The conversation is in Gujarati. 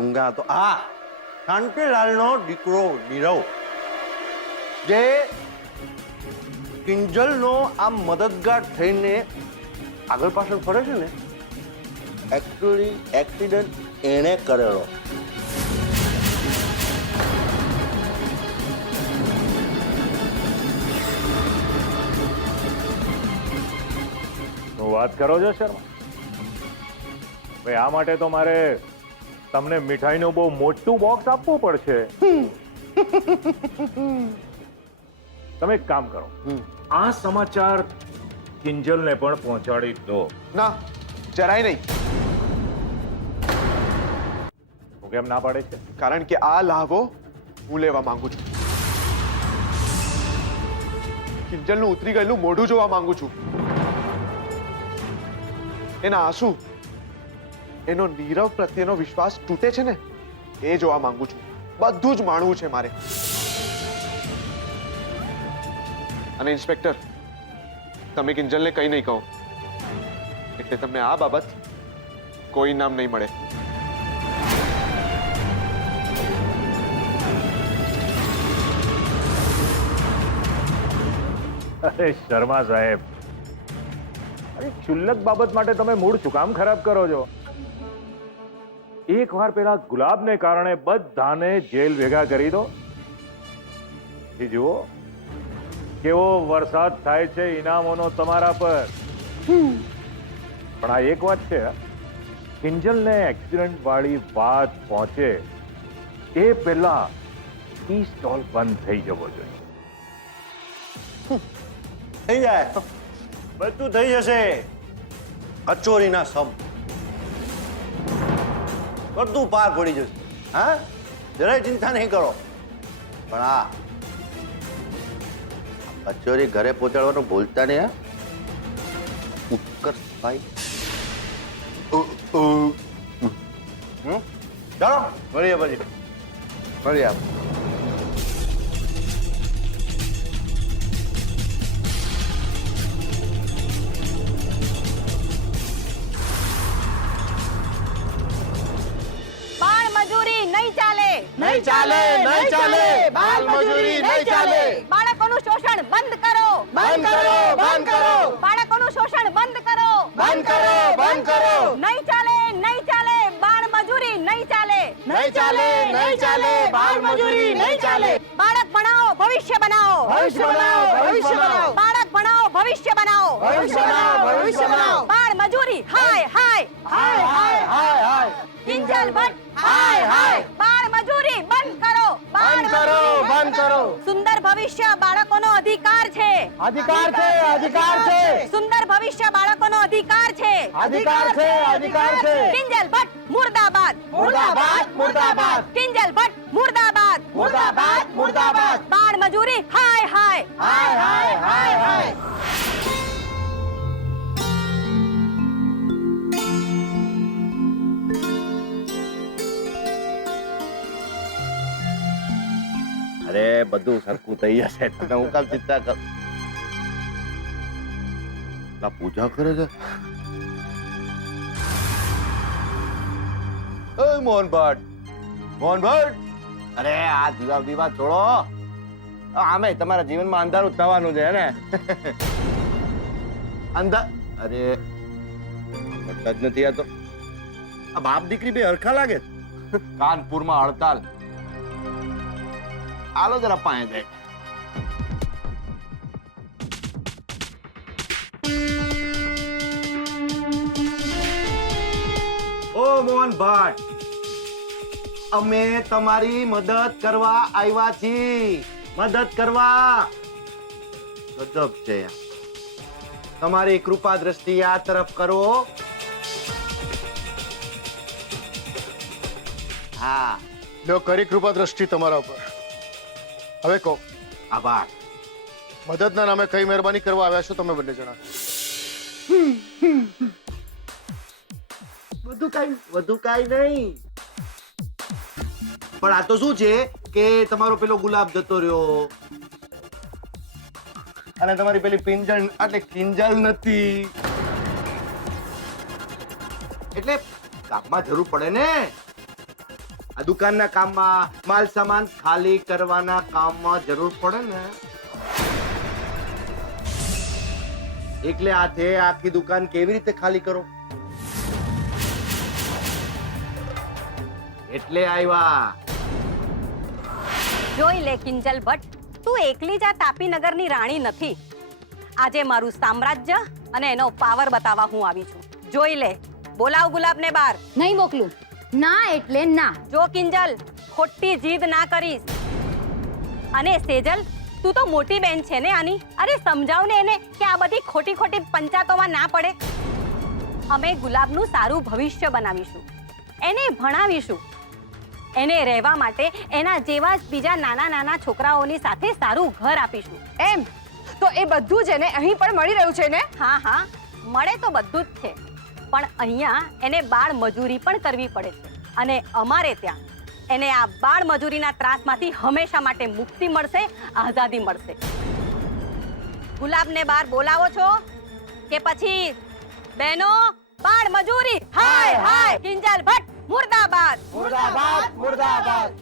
ઊંઘા તો આ શાંતિલાલનો દીકરો નીરવ, જે કિંજલનો આ મદદગાર થઈને આગળ પાછળ ફરે છે ને, એકચ્યુઅલી એક્સિડન્ટ એણે કરેલો. વાત કરો છો શર્મા ભાઈ? આ માટે તો મારે તમને મીઠાઈનું બહુ મોટું બોક્સ આપવું પડશે. તમે એક કામ કરો, આ સમાચાર કિંજલને પણ પહોંચાડી દો. ના, જરાય નહીં. હું કેમ ના પાડે છે? કારણ કે આ લાહવો હું લેવા માંગુ છું. કિંજલનું ઉતરી ગયેલું મોઢું જોવા માંગુ છું. એના આંસુ, એનો નીરવ પ્રત્યેનો વિશ્વાસ તૂટે છે ને, એ જોવા માંગુ છું. બધું જ માણવું છે મારે. અને ઇન્સ્પેક્ટર, તમે કિંજલને કંઈ નહીં કહો, એટલે તમને આ બાબત કોઈ નામ નહીં મળે. અરે શર્મા સાહેબ, ક્ષુલ્લક બાબત માટે તમે મૂડ શું કામ ખરાબ કરો છો? એક વાર પેલા ગુલાબને કારણે બધાને જેલ ભેગા કરી દો. જુઓ કેવો વરસાદ થાય છે ઇનામોનો તમારા પર. પણ આ એક વાત છે, કિંજલને એક્સિડન્ટ વાળી વાત પહોંચે એ પહેલા ઈ સ્ટોલ બંધ થઈ જવો જોઈએ. થઈ જાય, બધું થઈ જશે. કચોરીના સમ બધું પાર પડી જશે. હા, જરાય ચિંતા નહીં કરો. પણ આ કચોરી ઘરે પહોંચાડવાનું ભૂલતા નહીં. હા, ઉત્કર્ષભાઈ. ચાલો મળીએ પછી. મળીએ આપ. નહીં ચાલે, નહીં ચાલે. બાળ મજૂરી નહીં ચાલે. બાળકોનું શોષણ બંધ કરો, બંધ કરો, બંધ કરો. બાળકોનું શોષણ બંધ કરો, બંધ કરો, બંધ કરો. નહીં ચાલે, નહીં ચાલે. બાળ મજૂરી નહીં ચાલે, નહીં ચાલે, નહીં ચાલે. બાળ મજૂરી નહીં ચાલે. બાળક ભણાવો, ભવિષ્ય બનાવો, ભવિષ્ય બનાવો, ભવિષ્ય બનાવો. બાળક ભણાવો, ભવિષ્ય બનાવો, ભવિષ્ય બનાવો, ભવિષ્ય બનાવો. બાળ મજૂરી હાય હાય, હાય હાય, હાય હાય. કિંજલ ભટ્ટ હાય હાય. બાળ મજૂરી બંધ કરો, બંધ કરો, બંધ કરો. સુંદર ભવિષ્ય બાળકોનો અધિકાર છે, અધિકાર છે, અધિકાર છે. સુંદર ભવિષ્ય બાળકોનો અધિકાર છે, અધિકાર છે, અધિકાર છે. કિંજલ ભટ્ટ મુર્દાબાદ, મુર્દાબાદ, મુર્દાબાદ. કિંજલ ભટ્ટ મુર્દાબાદ, મુર્દાબાદ, મુર્દાબાદ. બાળ મજૂરી હાય હાય, હાય હાય, હાય હાય. અરે બધું સરખું થઈ જશે. તમે હું કામ ચિંતા કર. પૂજા કરે છે. મોહન ભટ્ટ, મોહન ભટ્ટ. અરે આ દીવા બીવા છોડો. આમે તમારા જીવનમાં અંધારું થવાનું છે ને. અંધા અરે ભટ્ટ જ નથી. આ તો આ બાપ દીકરી બે હરખા લાગે. કાનપુરમાં હડતાલ. આલો જરા પાસે જાય. ઓ મોહન ભટ્ટ, અમે તમારી મદદ કરવા આવ્યા છીએ. મદદ કરવા. ગજબ છે. તમારી કૃપા દ્રષ્ટિ આ તરફ કરો. હા, લો કરી કૃપા દ્રષ્ટિ તમારા ઉપર. હવે કહો, આભાર. મદદના નામે કઈ મહેરબાની કરવા આવ્યા છો તમે બંને જણા? વધુ કાઈ નહીં. પણ આ તો શું છે કે તમારો પેલો ગુલાબ જતો રહ્યો અને તમારી પેલી પિંજલ એટલે કિંજલ નથી, એટલે કામમાં જરૂર પડે ને. આ દુકાનના કામમાં માલ સામાન ખાલી કરવાના કામમાં જરૂર પડે ને એકલે હાથે આખી દુકાન કેવી રીતે ખાલી કરો એટલે આવ્યા. જોઈ લે કિંજલ ભટ્ટ, તું એકલી જ આ તાપીનગરની રાણી નથી. આજે મારું સામ્રાજ્ય અને એનો પાવર બતાવવા હું આવી છું. જોઈ લે, બોલાવ ગુલાબને બહાર. નહીં મોકલું. ના એટલે ના. જો કિંજલ, ખોટી જીદ ના કરીશ. અને સેજલ, તું તો મોટી બેન છે ને આની. અરે સમજાવ ને એને કે આ બધી ખોટી ખોટી પંચાયતોમાં ના પડે. અમે ગુલાબનું સારું ભવિષ્ય બનાવીશું, એને ભણાવીશું, એને રહેવા માટે એના જેવા જ બીજા નાના નાના છોકરાઓની સાથે સારું ઘર આપીશું. એમ તો એ બધું જ એને અહીં પણ મળી રહ્યું છે ને? હા હા, મળે તો બધું જ છે, પણ અહીંયા એને બાળ મજૂરી પણ કરવી પડે છે. અને અમારે ત્યાં એને આ બાળ મજૂરીના ત્રાસમાંથી હંમેશા માટે મુક્તિ મળશે, આઝાદી મળશે. ગુલાબને બહાર બોલાવો છો કે પછી બહેનો બાળ મજૂરી? હાય હાય. કિંજલ ભટ્ટ મુર્દાબાદ. મુર્દાબાદ મુર્દાબાદ.